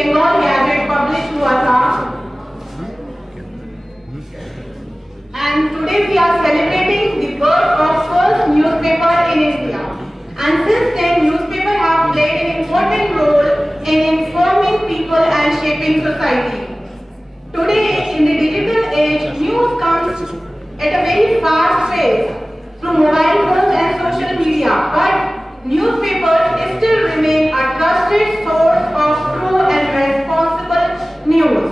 Bengal Gazette published हुआ था, and today we are celebrating the birth of first newspaper in India. And since then, newspapers have played an important role in informing people and shaping society. Today, in the digital age, news comes at a very fast pace through mobile phones and social media. But newspapers still remain a trusted source of true and responsible news.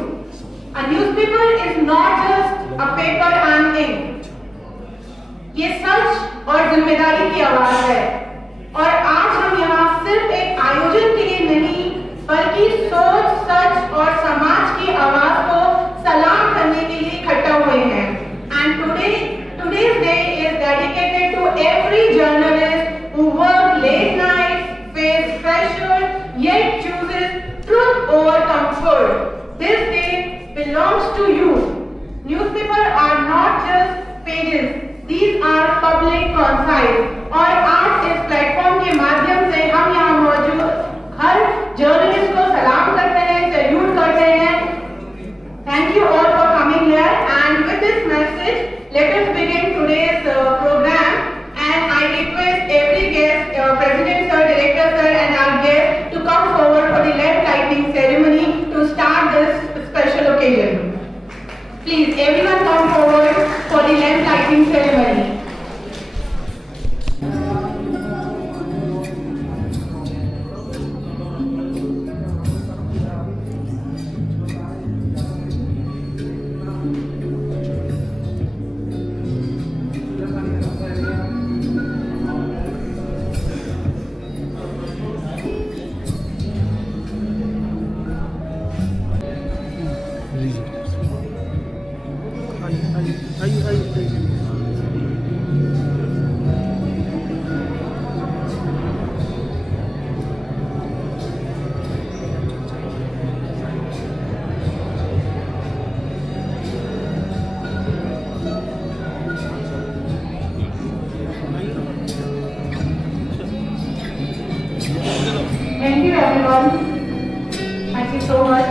A newspaper is not just a paper and ink. ये सच और जिम्मेदारी की आवाज है। और आज हम यहाँ सिर्फ एक आयोजन के लिए नहीं, बल्कि सोच, सच और समाज की आवाज को सलाम करने के लिए इकट्ठा हुए हैं। And today's day is dedicated to every journalist who work late nights, face pressure, yet chooses truth over comfort. This day belongs to you. Newspapers are not just pages; these are public conscience. और आज इस platform के माध्यम से हम यहाँ मौजूद हर journalist को सलाम करते हैं, सैल्यूट करते हैं। Thank you all for coming here, and with this message, let us begin today's program. And I request every guest, President Sir, Director Sir, and our guests to come forward for the lamp lighting ceremony to start this special occasion. Please, everyone come forward for the lamp lighting ceremony. Thank you everyone. Thank you so much.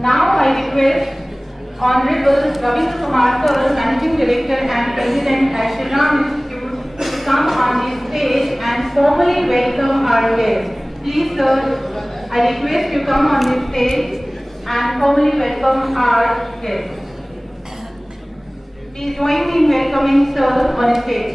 Now I request Honorable Ravindra Kumar Sir, Managing Director and President at Shri Ram Institute, to come on the stage and formally welcome our guests. Please sir, I request you come on the stage and formally welcome our guests. Please join me in welcoming Sir on the stage.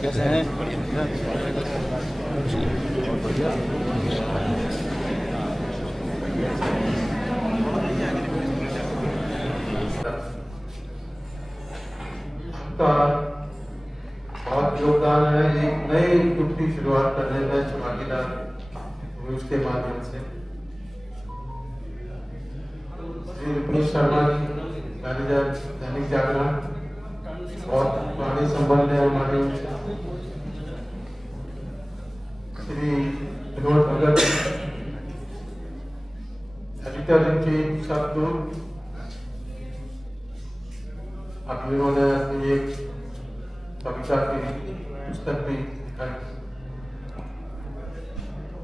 कैसे हैं? बहुत योगदान है एक नई युग की शुरुआत करने में चमकीदार न्यूज के माध्यम से। श्री रमेश शर्मा जी, मैनेजर दैनिक जागरण, बहुत पुराने संबंध है हमारे। Shri Vinod Bhagat, editor in chief Shabdoot, अब इन्होंने अपनी एक कविता की पुस्तक भी लिखाई।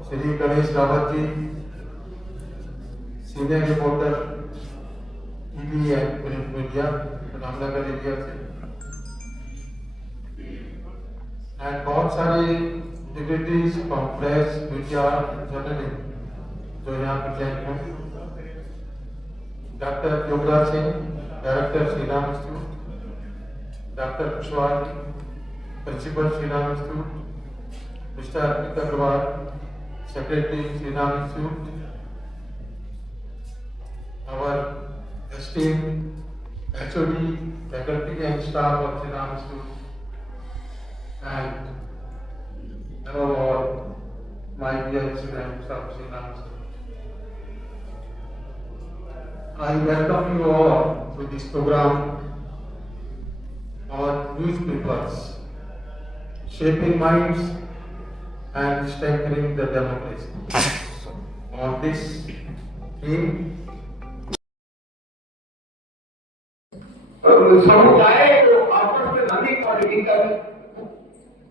Shri Ganesh Rawat ji, senior reporter TV and print media, Ramnagar area से, एंड बहुत सारे dignitaries from press, media, journalism जो यहाँ प्रेजेंट हैं। Doctor Yograj Singh, director Shri Ram institute, doctor Kushwaha ji, principal Shri Ram institute, mister Arpit Agrawal, secretary Shri Ram institute, our esteemed HOD, faculty and staff of Shri Ram Institute, and hello all my dear students of Shri Ram Institute. I welcome you all to this program on newspapers, shaping minds and strengthening the democracy. On this theme, समुदाय को आपस में नदी political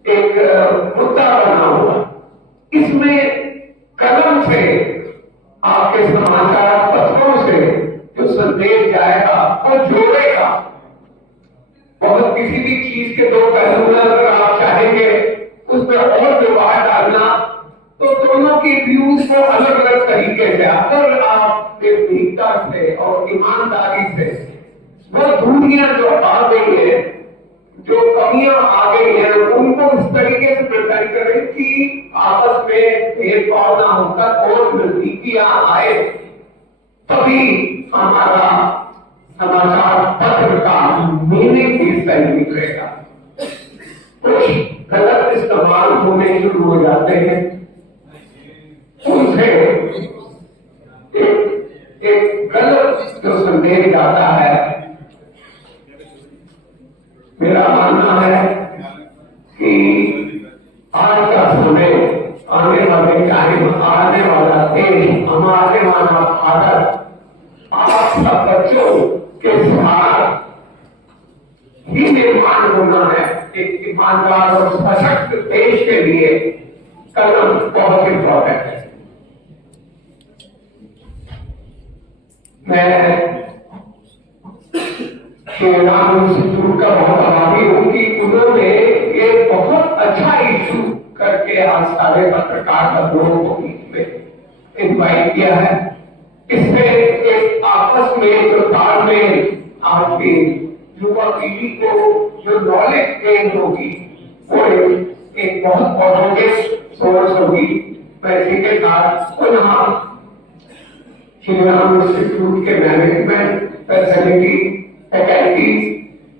एक मुद्दा बना हुआ, इसमें कलम से आपके समाचार पत्रों से जो संदेश जाएगा वो जोड़ेगा। बहुत किसी भी चीज के दो पहलू अगर आप चाहेंगे उसमें और व्यवहार डालना तो दोनों की व्यूज को अलग अलग तरीके से अगर आप निर्भीकता से और ईमानदारी से वो दूरियां जो आ गई है, जो कमियां आ गई हैं, उनको इस तरीके से प्रिपेयर करें कि आपस में भेदभाव ना होकर और नजदीकियां आए, तभी हमारा समाचार पत्र का मीनिंग भी सही निकलेगा। कुछ गलत इस्तेमाल होने शुरू हो जाते हैं, उनसे एक गलत जो संदेश आता है। मेरा मानना है कि आज का समय, आने वाले टाइम, आने वाला देश, हमारे वाला भारत आप सब बच्चों के साथ ही निर्माण होना है। एक ईमानदार और सशक्त देश के लिए कलम बहुत इंपॉर्टेंट है। मैं श्रीराम इंस्टीट्यूट का बहुत आभारी हूं कि उन्होंने ये बहुत अच्छा इशू करके आज सारे पत्रकार बंधुओं को बीच में इन्वाइट किया है। इससे एक आपस में जो तालमेल आपकी युवा पीढ़ी को जो नॉलेज गेन होगी वो एक बहुत पॉजिटिव सोर्स होगी। मैं इसी के साथ पुनः श्रीराम इंस्टीट्यूट के मैनेजमेंट, फैसिलिटी, फैकल्टी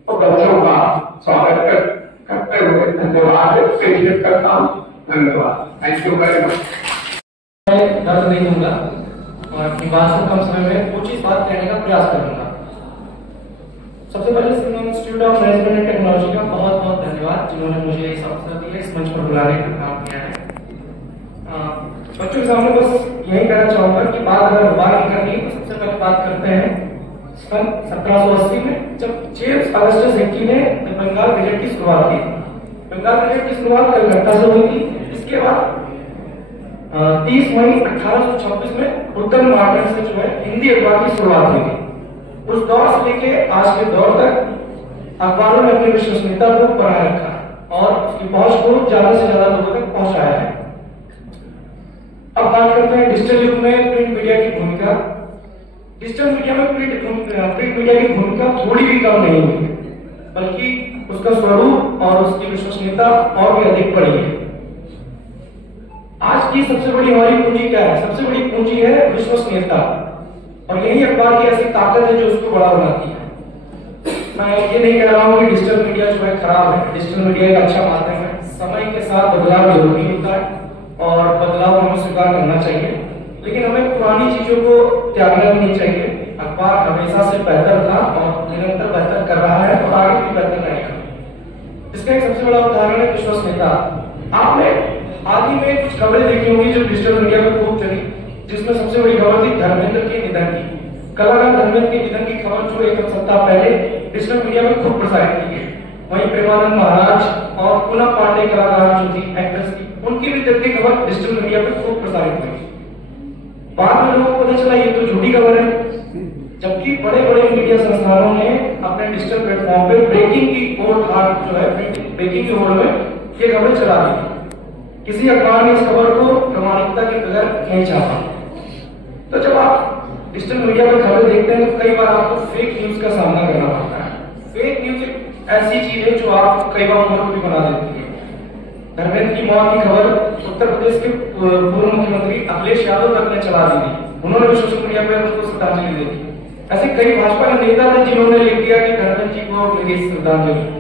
और बच्चों का स्वागत करते हुए धन्यवाद प्रेषित करता हूँ। धन्यवाद, थैंक यू वेरी मच। मैं दर्द नहीं दूंगा और अपनी बात से कम समय में कुछ ही बात कहने का प्रयास करूंगा। सबसे पहले Shriram institute of management and technology का बहुत बहुत धन्यवाद, जिन्होंने मुझे इस अवसर दिया, इस मंच पर बुलाने का काम किया है। बच्चों के सामने बस यही कहना चाहूंगा कि बात अगर दोबारा करनी है तो सबसे पहले बात करते हैं सन 1780 में, जब जेम्स ऑगस्टस हिक्की ने बंगाल गजेट की शुरुआत की। बंगाल गजेट की शुरुआत कलकत्ता से हुई थी। इसके बाद 30 मई 1826 में उत्तर मार्टन से जो है हिंदी अखबार की शुरुआत हुई थी। उस दौर से लेके आज के दौर तक अखबारों ने अपनी विश्वसनीयता को बनाए रखा और उसकी पहुंच को ज्यादा से ज्यादा लोगों तक पहुंचाया है। अब बात करते हैं डिजिटल युग में प्रिंट मीडिया की भूमिका। डिजिटल मीडिया में प्रिंट मीडिया की भूमिका थोड़ी भी कम नहीं हुई, बल्कि उसका स्वरूप और उसकी विश्वसनीयता और भी अधिक बढ़ी है। आज की सबसे बड़ी हमारी पूंजी क्या है? सबसे बड़ी पूंजी है विश्वसनीयता, और यही अखबार की ऐसी ताकत है जो उसको बड़ा बनाती है। मैं ये नहीं कह रहा हूँ कि डिजिटल मीडिया जो है खराब है। डिजिटल मीडिया एक अच्छा माध्यम है। समय के साथ बदलाव जरूरी होता है और बदलाव हमें स्वीकार करना चाहिए, लेकिन हमें पुरानी चीजों को त्यागना भी नहीं चाहिए। अखबार हमेशा से बेहतर था और निरंतर बेहतर कर रहा है और आगे भी बेहतर रहेगा। इसका एक सबसे बड़ा उदाहरण है विश्वसनीयता। आपने हाल ही में कुछ खबरें देखी होंगी जो डिजिटल मीडिया में खूब चली, जिसमें सबसे बड़ी खबर थी धर्मेंद्र के निधन की। कलाकार धर्मेंद्र के निधन की खबर जो एक सप्ताह पहले डिजिटल मीडिया में खूब प्रसारित की गई। वहीं प्रेमानंद महाराज और पूनम पांडे कलाकार जो थी एक्ट्रेस थी, उनकी भी दिल की खबर डिजिटल मीडिया में खूब प्रसारित हुई। बाद में लोगों को पता चला ये तो झूठी खबर है, जबकि बड़े बड़े मीडिया संस्थानों ने अपने डिजिटल प्लेटफॉर्म पे ब्रेकिंग की ओर जो है ब्रेकिंग की ओर में ये खबर चला दी। किसी अखबार ने इस खबर को प्रामाणिकता के बगैर नहीं छापा। तो जब आप डिजिटल मीडिया पर खबरें देखते हैं तो कई बार आपको फेक न्यूज का सामना करना पड़ता है। फेक न्यूज एक ऐसी चीज है जो आप कई बार मूर्ख भी बना देती है। धर्मेंद्र की मौत की खबर उत्तर प्रदेश के पूर्व मुख्यमंत्री अखिलेश यादव तक ने चला दी थी। उन्होंने भी सोशल मीडिया पर उनको श्रद्धांजलि दी थी। ऐसे कई भाजपा के नेता थे जिन्होंने लिख दिया कि धर्मेंद्र जी को मेरी श्रद्धांजलि।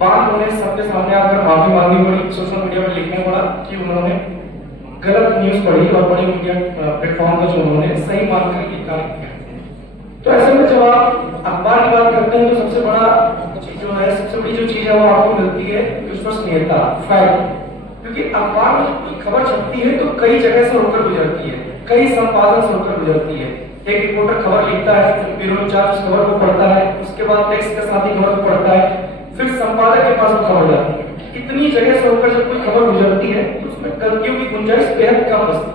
बाद उन्हें सबके सामने आकर माफी मांगनी पड़ी, सोशल मीडिया पर लिखना पड़ा कि उन्होंने गलत न्यूज पढ़ी और बड़े मीडिया प्लेटफॉर्म का जो उन्होंने सही मानकर ये कार्य किया। तो ऐसे में जब आप अखबार की बात करते हैं तो सबसे बड़ा जो है, सबसे बड़ी जो चीज है वो आपको मिलती है विश्वसनीयता, फैक्ट। क्योंकि अखबार में कोई खबर छपती है तो कई जगह से होकर गुजरती है, कई संपादन से होकर गुजरती है। एक रिपोर्टर खबर लिखता है, फिर ब्यूरो इंचार्ज उस खबर को पढ़ता है, उसके बाद टेक्स्ट के साथ ही खबर को पढ़ता है, फिर संपादक के पास वो खबर जाती है। इतनी जगह से होकर जब कोई खबर गुजरती है तो उसमें गलतियों की गुंजाइश बेहद कम बचती है।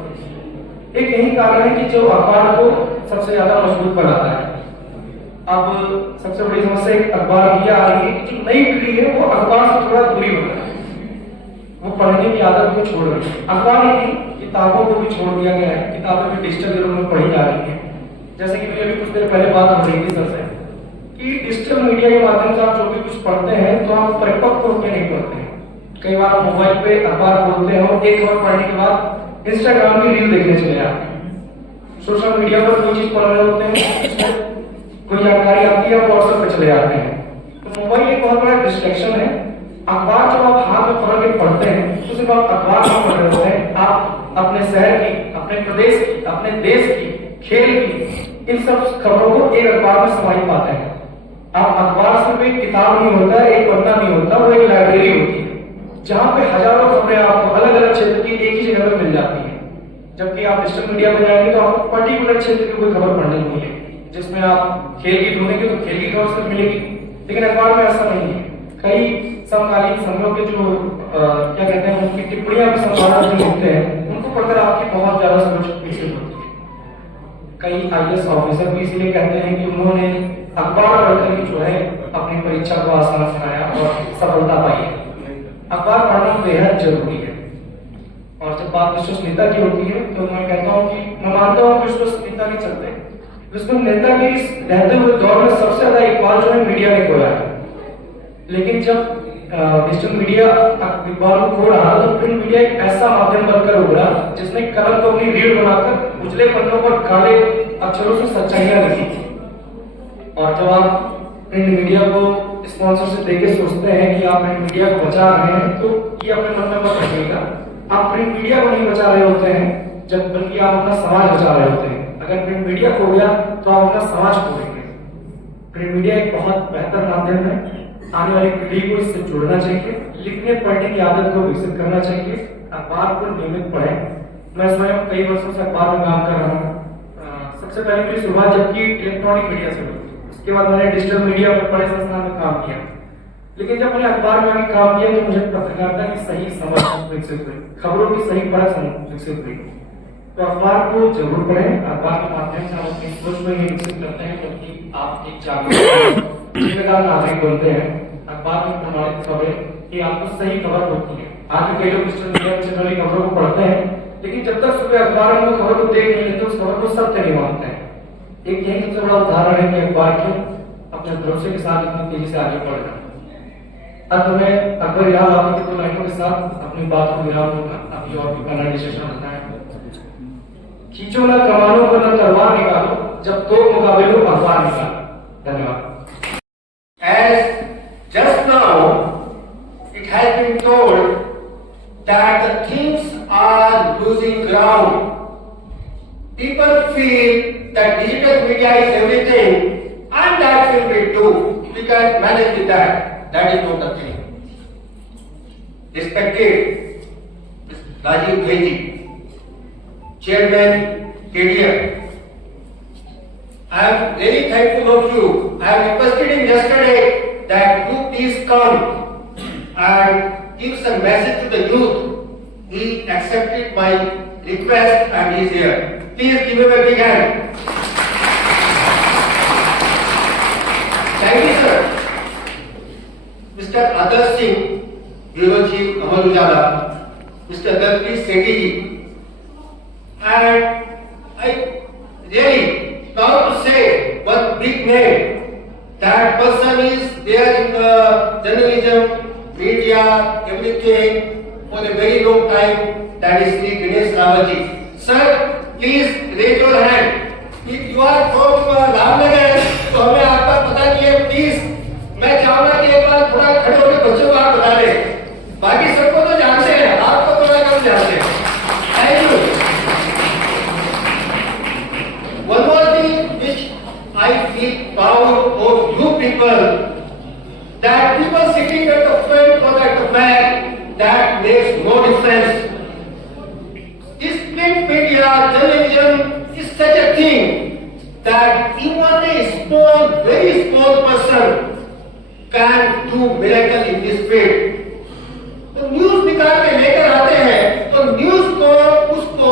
एक यही कारण है कि जो अखबार को सबसे ज्यादा मजबूत बनाता है। अब सबसे बड़ी समस्या एक अखबार की आ रही है कि जो नई पीढ़ी है वो अखबार से थोड़ा दूरी हो रही है, वो पढ़ने की आदत को छोड़ रही है। अखबार ही नहीं, किताबों को भी छोड़ दिया गया है, किताबें भी डिजिटल रूप में पढ़ी जा रही है। जैसे कि मेरी अभी कुछ देर पहले बात हो रही थी सर से कि डिजिटल मीडिया के माध्यम से आप जो भी कुछ पढ़ते हैं तो आप परिपक्व होकर नहीं पढ़ते हैं। कई बार आप मोबाइल पे अखबार खोलते हैं और एक खबर पढ़ने के बाद इंस्टाग्राम की रील देखने चले जाते हैं, सोशल मीडिया पर कोई चीज पढ़ रहे होते हैं, कोई जानकारी आती है व्हाट्सएप पे चले जाते हैं। तो मोबाइल एक बहुत बड़ा डिस्ट्रैक्शन है। अखबार जब आप हाथ में पकड़ के पढ़ते हैं तो सिर्फ आप अखबार नहीं पढ़ रहे होते हैं, आप अपने शहर की, अपने प्रदेश की, अपने देश की, खेल की, इन सब खबरों को एक अखबार में समाहित पाते हैं। आप अखबार सिर्फ एक किताब नहीं होता, एक पन्ना नहीं होता, वो एक लाइब्रेरी होती है जहाँ पे हजारों खबरें आपको अलग अलग क्षेत्र की एक ही जगह पे मिल जाती है। जबकि आप डिजिटल मीडिया पे जाएंगे तो आपको पर्टिकुलर क्षेत्र की कोई खबर पढ़ने को मिलेगी, जिसमें आप खेल की ढूंढेंगे तो खेल की खबर सिर्फ मिलेगी, लेकिन अखबार में ऐसा नहीं है। कई समकालीन संघों के जो क्या कहते हैं उनकी टिप्पणियां भी संपादक जो होते हैं उनको पढ़कर आपकी बहुत ज्यादा समझ विकसित होती है। कई आईएएस ऑफिसर भी इसलिए कहते हैं कि उन्होंने अखबार पढ़कर ही जो है अपनी परीक्षा को आसान बनाया और सफलता पाई है। अखबार पढ़ना बेहद जरूरी है। और जब बात विश्वसनीयता की होती है तो मैं कहता हूँ कि मैं मानता हूँ विश्वसनीयता के चलते विश्वसनीयता के इस रहते हुए दौर में सबसे ज्यादा इकबाल जो है मीडिया ने खोया है। लेकिन जब डिजिटल मीडिया इकबाल को खो रहा तो प्रिंट मीडिया एक ऐसा माध्यम बनकर उभरा जिसने कलम को अपनी रीढ़ बनाकर उजले पन्नों पर काले अक्षरों से सच्चाइयां लिखी थी। और जब आप प्रिंट मीडिया को स्पॉन्सर से देके सोचते हैं कि आप प्रिंट मीडिया को बचा रहे हैं तो ये अपने मन में मत रखिएगा। आप प्रिंट मीडिया को नहीं बचा रहे होते हैं जब, बल्कि आप अपना समाज बचा रहे होते हैं। अगर प्रिंट मीडिया खो गया तो आप अपना समाज खो देंगे। प्रिंट मीडिया एक बहुत बेहतर माध्यम है, आने वाली पीढ़ी को इससे जुड़ना चाहिए, लिखने पढ़ने की आदत को विकसित करना चाहिए, अखबार को नियमित पढ़ें। मैं स्वयं कई वर्षों से अखबार में काम कर रहा हूँ। सबसे पहले मेरी शुरुआत जबकि इलेक्ट्रॉनिक मीडिया से हुई, उसके बाद मैंने डिजिटल मीडिया पर बड़े संस्थान में काम किया। लेकिन जब मैंने अखबार में आगे काम किया तो मुझे पत्रकारिता की सही समझ विकसित हुई, खबरों की सही परख विकसित हुई। तो अखबार को जरूर पढ़ें। अखबार के माध्यम से हम अपनी सोच को विकसित करते हैं क्योंकि आप एक जागरूक जिम्मेदार नागरिक बनते हैं। अखबार में प्रमाणित खबरें ये आपको सही खबर होती है। आज कई लोग डिजिटल मीडिया से जुड़ी खबरों को पढ़ते हैं लेकिन जब तक सुबह अखबार में खबर को देख नहीं लेते उस खबर को सत्य नहीं मानते हैं। एक यही सबसे बड़ा उदाहरण है कि अखबार क्यों अपने भरोसे के साथ इतनी तेजी से आगे बढ़ रहा है। अब मैं अकबर याद आपकी दो लाइनों के साथ अपनी बात को विराम दूंगा। अभी और भी पहला डिस्कशन होता है। खींचो ना कमानों को ना तलवार निकालो, जब दो मुकाबले हो अखबार निकालो। धन्यवाद। As just now it has been told that the things are losing ground. People feel that digital media is everything and that will be too. We can manage with that. That is not the thing. Respected Rajiv Bhaiji, Chairman KDF, I am very thankful of you. I have requested him yesterday that you please come and give some message to the youth. He accepted my request and he is here. Please give him a big hand. Thank you, sir. Mr. Adarsh Singh, Bureau Chief, Amar Ujala, Mr. Dalpreet Sethi ji, and I really proud to say one big name. That person is there in the journalism, media, everything for a very long time. That is Sri Ganesh Rawat ji. Sir, please raise your hand. If you are from Ramnagar, तो हमें आपका पता नहीं है, please मैं चाहूंगा कि एक बार थोड़ा खड़े होकर बच्चों को आप बता दें। बाकी सबको तो जानते हैं, आपको थोड़ा कम जानते हैं। Thank you. One more thing which I power of you people, that people sitting at the front or at the back, that makes no difference. This print media, television is such a thing that even a small, very small person can do miracle in this field. तो news निकाल के लेकर आते हैं तो news को उसको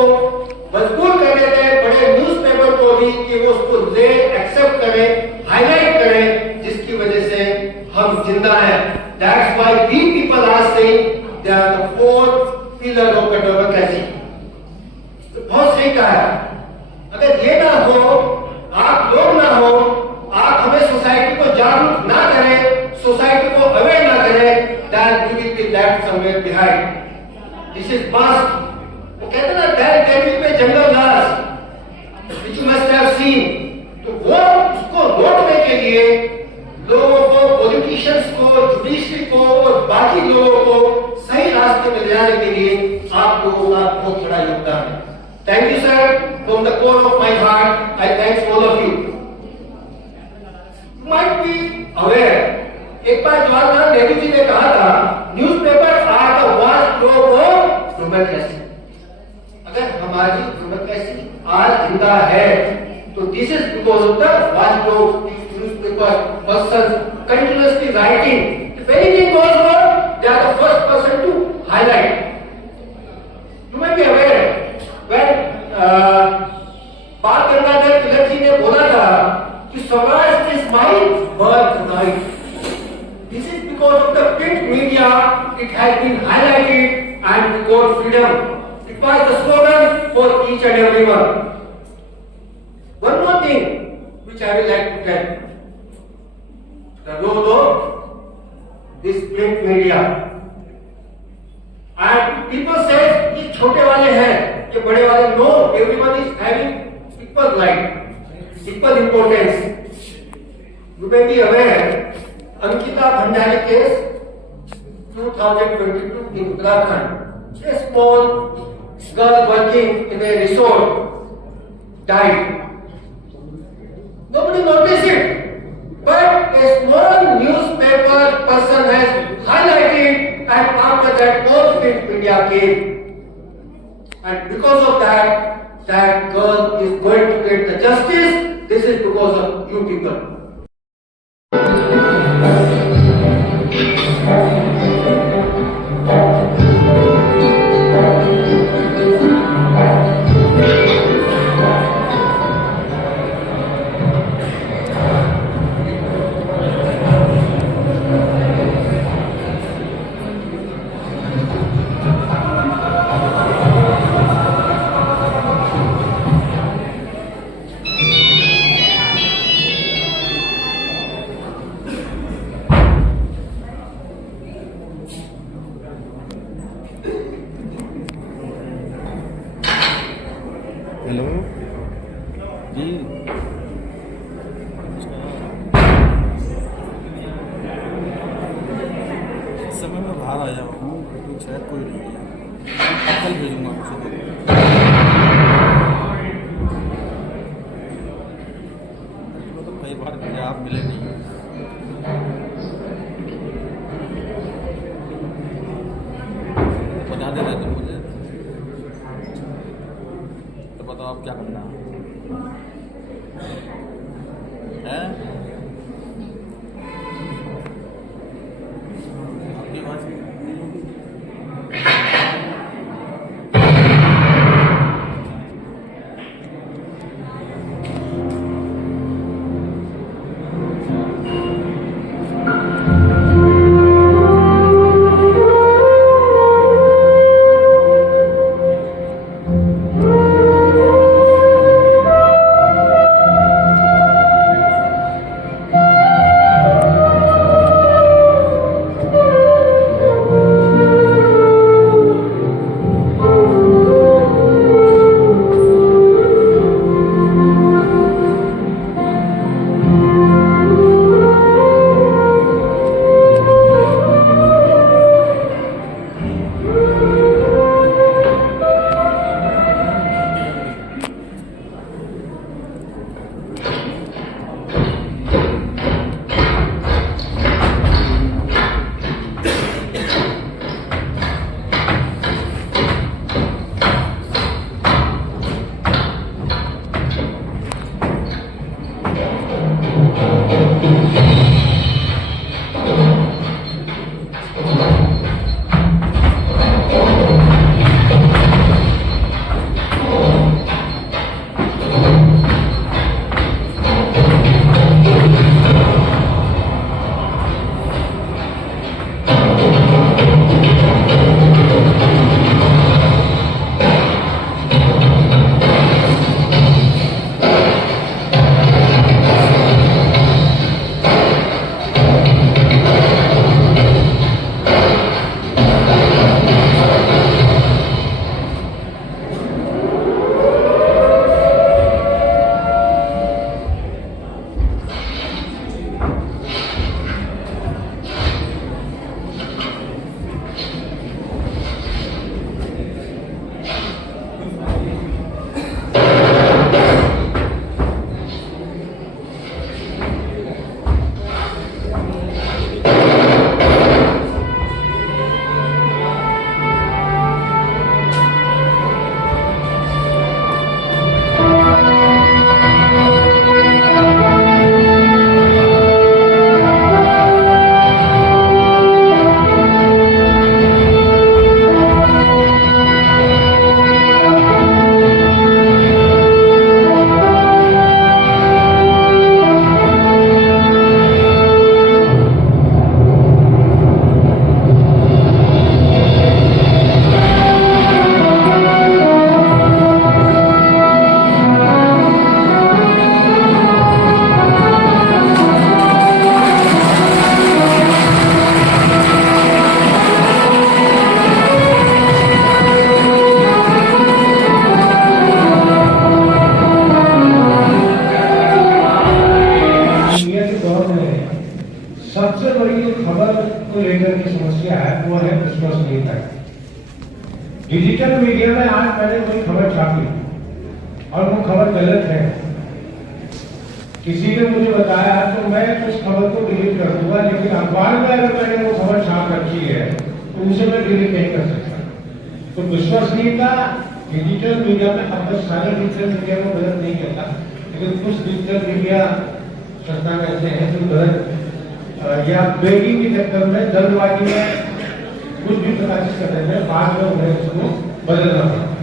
मजबूर कर देते हैं बड़े न्यूज़पेपर को भी कि वो उसको ले एक्सेप्ट करें, हाईलाइट करें, जिसकी वजह से हम जिंदा हैं. That's why we people are saying they are the fourth pillar of the democracy. तो बहुत सही कहा. अगर ये ना हो, आप लोग ना हो, आप हमें सोसाइटी को जागरूक ना करें, सोसाइटी को अवेयर ना करें, then we will be left somewhere behind. This is must. वो कहते हैं ना डेली में जंगल राज, which you must have seen. तो वो उसको रोकने के लिए लोगों को, पॉलिटिशियंस को, जुडिशरी को और बाकी लोगों को सही रास्ते में ले जाने के लिए आप लोगों का बहुत बड़ा योगदान है. Thank you, sir. From the core of my heart, I thank all of you. You might be aware. एक बार जवाहरलाल नेहरू जी ने कहा था, newspaper are the vast globe of democracy. अगर हमारी डेमोक्रेसी आज जिंदा है, तो this is because of the vast globe newspaper person continuously writing. If anything goes wrong, they are the first person to highlight. You may be aware when Bal Gangadhar Tilak ji ने बोला था कि swaraj is my birthright. This is because of the print media, it has been highlighted and we got freedom. It was the slogan for each and everyone. One more thing which I will like to tell. The role of this print media. And people say, ये छोटे वाले हैं, ये बड़े वाले. No, everyone is having equal right, equal importance. You may be aware, Ankita Bhandari case 2022 in Uttarakhand. A small girl working in a resort died. Nobody noticed it, but a small newspaper person has highlighted, and after that all print media came. And because of that, that girl is going to get the justice. This is because of you people. Hello जी. इस समय मैं बाहर आया हूँ, शायद कोई नहीं है. कल भेजूंगा आपसे. मतलब कई बार मुझे आप मिले नहीं. बता देना तुम मुझे, तो बताओ आप क्या करना है. आपकी बात वो है विश्वसनीयता। डिजिटल मीडिया में आज मैंने कोई खबर छापी और वो खबर गलत है, किसी ने मुझे बताया तो मैं उस खबर को डिलीट कर दूंगा, लेकिन अखबार में अगर मैंने वो खबर छाप रखी है तो उसे मैं डिलीट नहीं कर सकता। तो विश्वसनीयता डिजिटल मीडिया में, अब बस सारे डिजिटल मीडिया को गलत नहीं कहता, लेकिन कुछ डिजिटल मीडिया संस्थान ऐसे हैं जो गलत या ब्रेकिंग के चक्कर में जल्दबाजी में कुछ भी प्रकाशित कर देते हैं, बाद में उन्हें उसको बदलना पड़ता।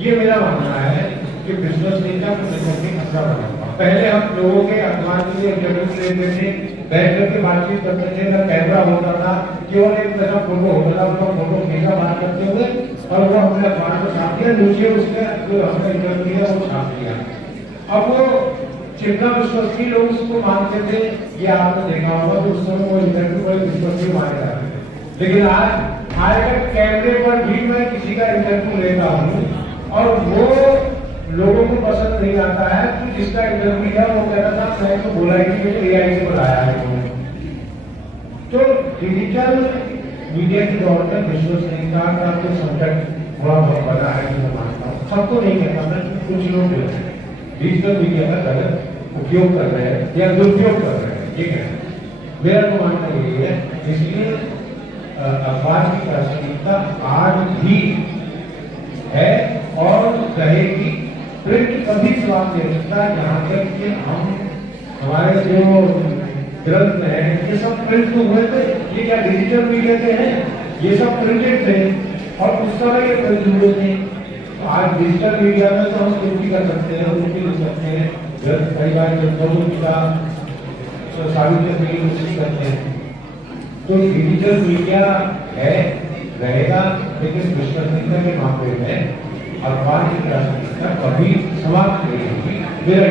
ये मेरा मानना है कि विश्वसनीयता को देखने खतरा बना हुआ। पहले हम लोगों के अखबार के लिए इंटरव्यू लेते थे, बैठ करके बातचीत करते थे, ना कैमरा होता था, केवल एक तरह फोटो होता था, उसका फोटो खींचा बात करते हुए और वो हमने अखबार को छाप दिया, नीचे उसका जो हमने इंटरव्यू लिया वो छाप दिया। अब वो जितना विश्वसनीय लोग उसको मानते थे, ये आपने देखा होगा तो उस समय वो इंटरव्यू बड़े विश्वसनीय माने जाते थे। लेकिन आज कैमरे पर भी मैं किसी का इंटरव्यू लेता हूँ और वो लोगों को पसंद नहीं आता है, तो जिसका इंटरव्यू है वो कहता था मैं तो बोला ही नहीं, तो एआई से बुलाया है। तो डिजिटल मीडिया के दौर में विश्वसनीयता का कुछ संकट थोड़ा बहुत बना है, मैं मानता हूँ। सबको नहीं कहता मैं, कुछ लोग डिजिटल मीडिया का गलत उपयोग कर रहे हैं या दुरुपयोग कर रहे हैं, ठीक है, मेरा तो मानना यही है। इसलिए अखबार की प्रासंगिकता आज भी है और रहेगी। प्रिंट कभी समाप्त नहीं सकता, जहाँ तक कि हम हमारे जो ग्रंथ हैं ये सब प्रिंट तो हुए थे, ये क्या डिजिटल मीडिया के हैं, ये सब प्रिंटेड थे और उस समय ये प्रिंट हुए थे। तो आज डिजिटल मीडिया में तो हम कुछ भी कर सकते हैं, कुछ भी लिख सकते हैं, ग्रंथ कई बार ग्रंथों का साबित करने की कोशिश करते हैं। तो डिजिटल मीडिया है, रहेगा, लेकिन विश्वसनीयता के मामले में अखबार की प्रासंगिकता कभी समाप्त नहीं होगी। मेरा